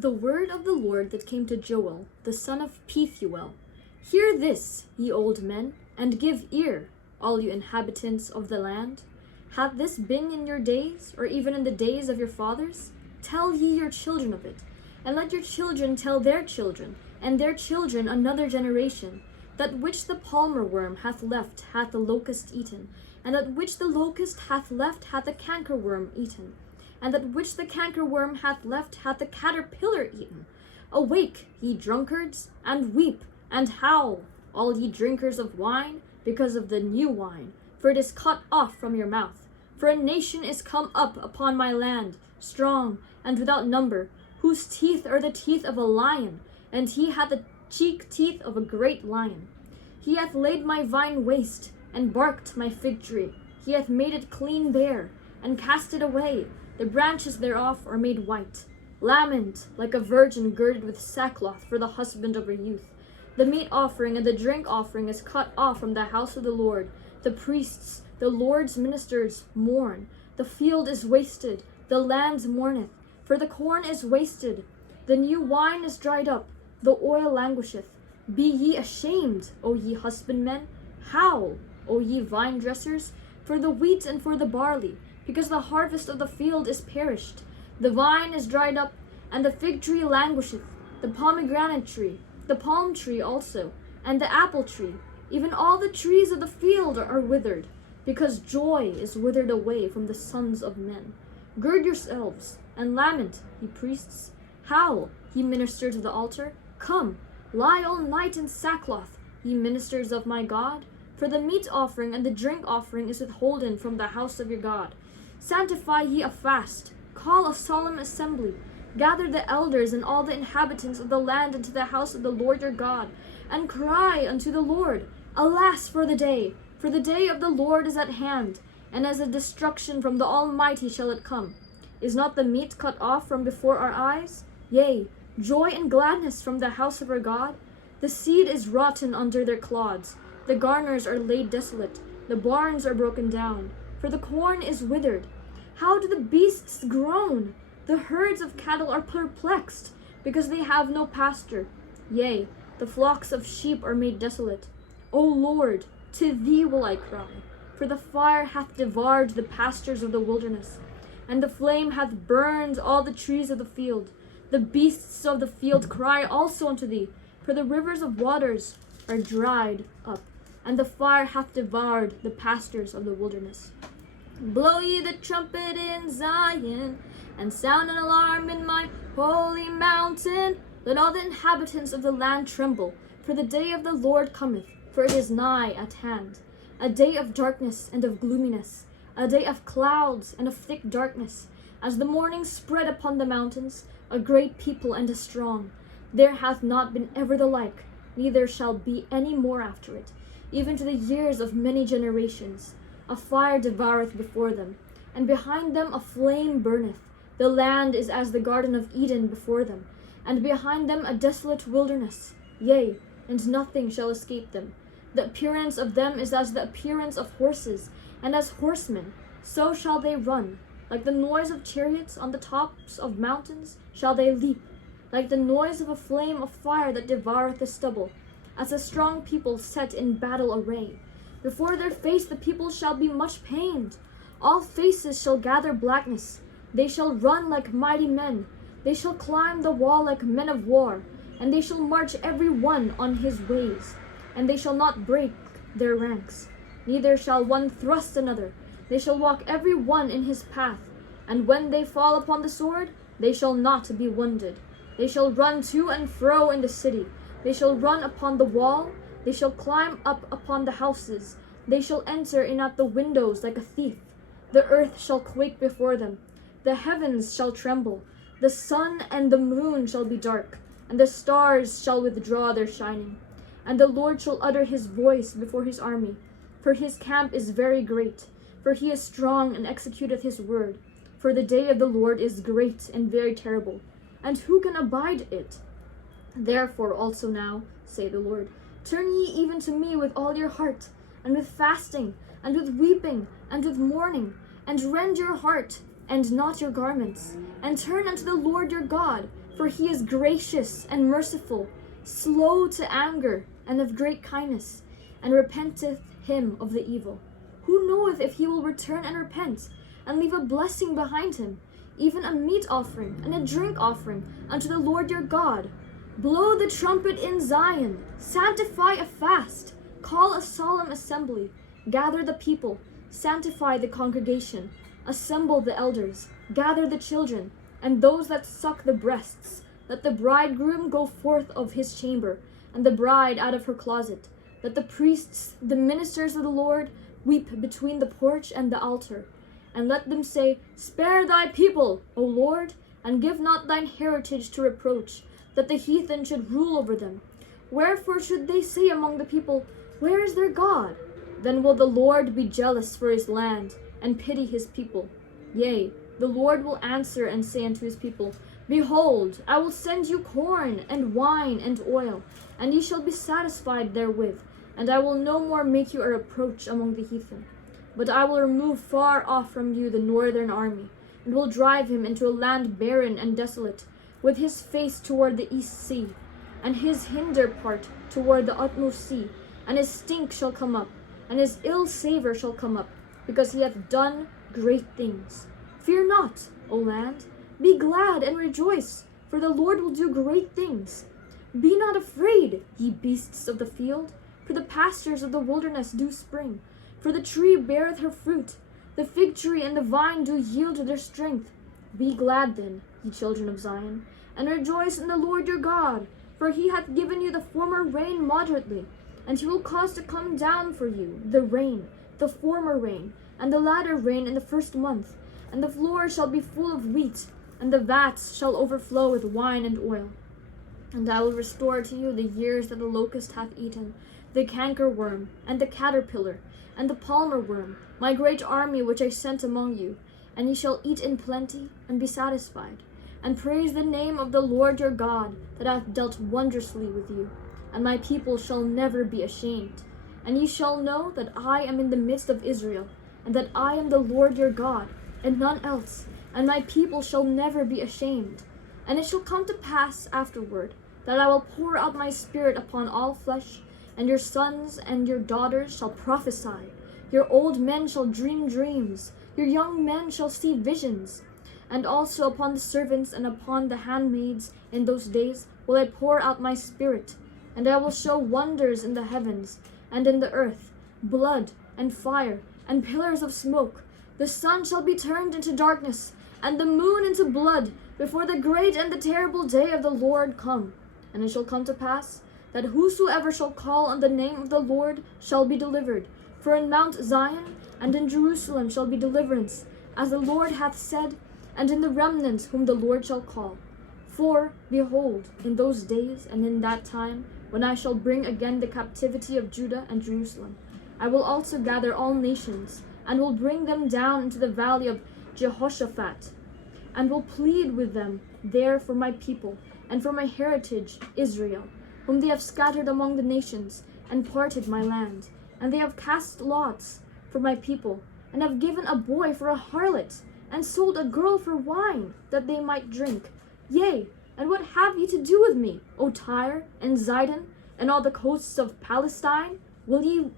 The word of the Lord that came to Joel, the son of Pethuel. Hear this, ye old men, and give ear, all you inhabitants of the land. Hath this been in your days, or even in the days of your fathers? Tell ye your children of it, and let your children tell their children, and their children another generation. That which the palmer worm hath left hath the locust eaten, and that which the locust hath left hath the cankerworm eaten, and that which the cankerworm hath left hath the caterpillar eaten. Awake, ye drunkards, and weep, and howl, all ye drinkers of wine, because of the new wine, for it is cut off from your mouth. For a nation is come up upon my land, strong and without number, whose teeth are the teeth of a lion, and he hath the cheek teeth of a great lion. He hath laid my vine waste, and barked my fig tree. He hath made it clean bare, and cast it away. The branches thereof are made white. Lament like a virgin girded with sackcloth for the husband of her youth. The meat offering and the drink offering is cut off from the house of the Lord. The priests, the Lord's ministers, mourn. The field is wasted, the land mourneth, for the corn is wasted. The new wine is dried up, the oil languisheth. Be ye ashamed, O ye husbandmen. Howl, O ye vine dressers, for the wheat and for the barley, because the harvest of the field is perished. The vine is dried up, and the fig tree languisheth, the pomegranate tree, the palm tree also, and the apple tree. Even all the trees of the field are withered, because joy is withered away from the sons of men. Gird yourselves, and lament, ye priests. Howl, ye ministers of the altar. Come, lie all night in sackcloth, ye ministers of my God. For the meat offering and the drink offering is withholden from the house of your God. Sanctify ye a fast, call a solemn assembly, gather the elders and all the inhabitants of the land into the house of the Lord your God, and cry unto the Lord, Alas for the day of the Lord is at hand, and as a destruction from the Almighty shall it come. Is not the meat cut off from before our eyes? Yea, joy and gladness from the house of our God? The seed is rotten under their clods, the garners are laid desolate, the barns are broken down, for the corn is withered. How do the beasts groan? The herds of cattle are perplexed, because they have no pasture. Yea, the flocks of sheep are made desolate. O Lord, to thee will I cry, for the fire hath devoured the pastures of the wilderness, and the flame hath burned all the trees of the field. The beasts of the field cry also unto thee, for the rivers of waters are dried up, and the fire hath devoured the pastures of the wilderness. Blow ye the trumpet in Zion, and sound an alarm in my holy mountain. Let all the inhabitants of the land tremble, for the day of the Lord cometh, for it is nigh at hand. A day of darkness and of gloominess, a day of clouds and of thick darkness, as the morning spread upon the mountains, a great people and a strong. There hath not been ever the like, neither shall be any more after it, even to the years of many generations. A fire devoureth before them, and behind them a flame burneth. The land is as the garden of Eden before them, and behind them a desolate wilderness. Yea, and nothing shall escape them. The appearance of them is as the appearance of horses, and as horsemen, so shall they run. Like the noise of chariots on the tops of mountains shall they leap, like the noise of a flame of fire that devoureth the stubble, as a strong people set in battle array. Before their face the people shall be much pained. All faces shall gather blackness. They shall run like mighty men. They shall climb the wall like men of war, and they shall march every one on his ways, and they shall not break their ranks. Neither shall one thrust another. They shall walk every one in his path, and when they fall upon the sword, they shall not be wounded. They shall run to and fro in the city. They shall run upon the wall. They shall climb up upon the houses. They shall enter in at the windows like a thief. The earth shall quake before them. The heavens shall tremble. The sun and the moon shall be dark, and the stars shall withdraw their shining. And the Lord shall utter his voice before his army. For his camp is very great. For he is strong and executeth his word. For the day of the Lord is great and very terrible. And who can abide it? Therefore also now, say the Lord, turn ye even to me with all your heart, and with fasting, and with weeping, and with mourning, and rend your heart, and not your garments, and turn unto the Lord your God, For he is gracious and merciful, slow to anger, and of great kindness, and repenteth him of the evil. Who knoweth if he will return and repent, and leave a blessing behind him, even a meat offering and a drink offering unto the Lord your God? Blow the trumpet in Zion, sanctify a fast, call a solemn assembly, gather the people, sanctify the congregation, assemble the elders, gather the children, and those that suck the breasts. Let the bridegroom go forth of his chamber, and the bride out of her closet. Let the priests, the ministers of the Lord, weep between the porch and the altar. And let them say, Spare thy people, O Lord, and give not thine heritage to reproach, that the heathen should rule over them. Wherefore should they say among the people, Where is their God? Then will the Lord be jealous for his land, and pity his people. Yea, the Lord will answer and say unto his people, Behold, I will send you corn, and wine, and oil, and ye shall be satisfied therewith, and I will no more make you a reproach among the heathen. But I will remove far off from you the northern army, and will drive him into a land barren and desolate, with his face toward the east sea, and his hinder part toward the utmost sea. And his stink shall come up, and his ill savour shall come up, because he hath done great things. Fear not, O land, be glad and rejoice, for the Lord will do great things. Be not afraid, ye beasts of the field, for the pastures of the wilderness do spring. For the tree beareth her fruit, the fig tree and the vine do yield their strength. Be glad then, ye children of Zion, and rejoice in the Lord your God, for he hath given you the former rain moderately, and he will cause to come down for you the rain, the former rain, and the latter rain in the first month. And the floor shall be full of wheat, and the vats shall overflow with wine and oil. And I will restore to you the years that the locust hath eaten, the cankerworm, and the caterpillar, and the palmer worm, my great army which I sent among you. And ye shall eat in plenty, and be satisfied, and praise the name of the Lord your God, that hath dealt wondrously with you. And my people shall never be ashamed. And ye shall know that I am in the midst of Israel, and that I am the Lord your God, and none else, and my people shall never be ashamed. And it shall come to pass afterward, that I will pour out my spirit upon all flesh, and your sons and your daughters shall prophesy. Your old men shall dream dreams, your young men shall see visions. And also upon the servants and upon the handmaids in those days will I pour out my spirit, and I will show wonders in the heavens and in the earth, blood and fire and pillars of smoke. The sun shall be turned into darkness, and the moon into blood, before the great and the terrible day of the Lord come. And it shall come to pass, that whosoever shall call on the name of the Lord shall be delivered. For in Mount Zion and in Jerusalem shall be deliverance, as the Lord hath said, and in the remnant whom the Lord shall call. For, behold, in those days and in that time, when I shall bring again the captivity of Judah and Jerusalem, I will also gather all nations, and will bring them down into the valley of Jehoshaphat, and will plead with them there for my people, and for my heritage Israel, whom they have scattered among the nations, and parted my land. And they have cast lots for my people, and have given a boy for a harlot, and sold a girl for wine, that they might drink. Yea, and what have ye to do with me, O Tyre, and Zidon, and all the coasts of Palestine? Will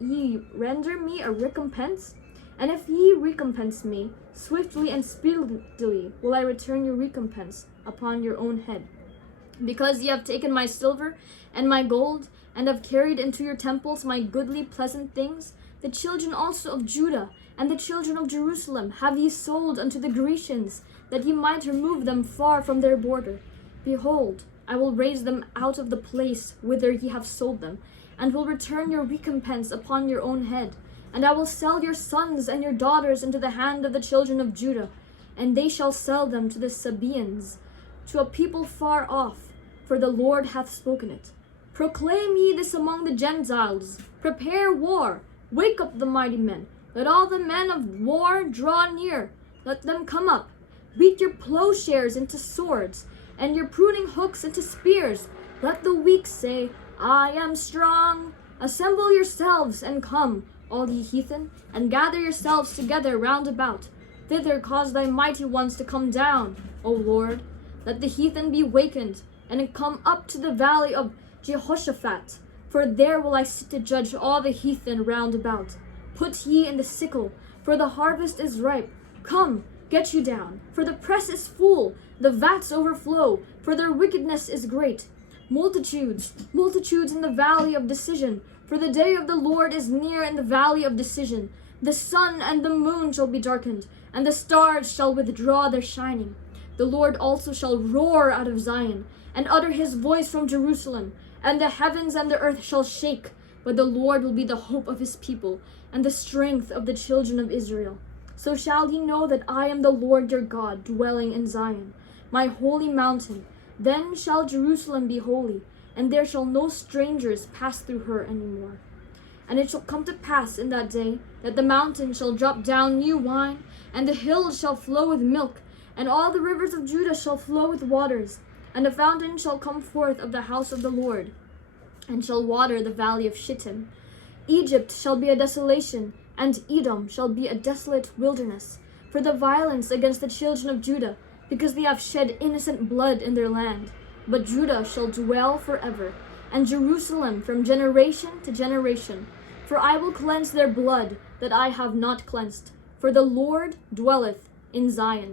ye render me a recompense? And if ye recompense me, swiftly and speedily will I return your recompense upon your own head. Because ye have taken my silver and my gold, and have carried into your temples my goodly pleasant things, the children also of Judah and the children of Jerusalem have ye sold unto the Grecians, that ye might remove them far from their border. Behold, I will raise them out of the place whither ye have sold them, and will return your recompense upon your own head. And I will sell your sons and your daughters into the hand of the children of Judah, and they shall sell them to the Sabaeans, to a people far off, for the Lord hath spoken it. Proclaim ye this among the Gentiles, prepare war, wake up the mighty men, let all the men of war draw near, let them come up, beat your plowshares into swords, and your pruning hooks into spears. Let the weak say, I am strong. Assemble yourselves and come, all ye heathen, and gather yourselves together round about. Thither cause thy mighty ones to come down, O Lord. Let the heathen be wakened, and come up to the valley of Jehoshaphat. For there will I sit to judge all the heathen round about. Put ye in the sickle, for the harvest is ripe. Come, get you down, for the press is full, the vats overflow, for their wickedness is great. Multitudes, multitudes in the valley of decision, for the day of the Lord is near in the valley of decision. The sun and the moon shall be darkened, and the stars shall withdraw their shining. The Lord also shall roar out of Zion, and utter his voice from Jerusalem, and the heavens and the earth shall shake. But the Lord will be the hope of his people, and the strength of the children of Israel. So shall ye know that I am the Lord your God, dwelling in Zion, my holy mountain. Then shall Jerusalem be holy, and there shall no strangers pass through her any more. And it shall come to pass in that day that the mountain shall drop down new wine, and the hills shall flow with milk, and all the rivers of Judah shall flow with waters. And a fountain shall come forth of the house of the Lord, and shall water the valley of Shittim. Egypt shall be a desolation, and Edom shall be a desolate wilderness, for the violence against the children of Judah, because they have shed innocent blood in their land. But Judah shall dwell forever, and Jerusalem from generation to generation. For I will cleanse their blood that I have not cleansed, for the Lord dwelleth in Zion.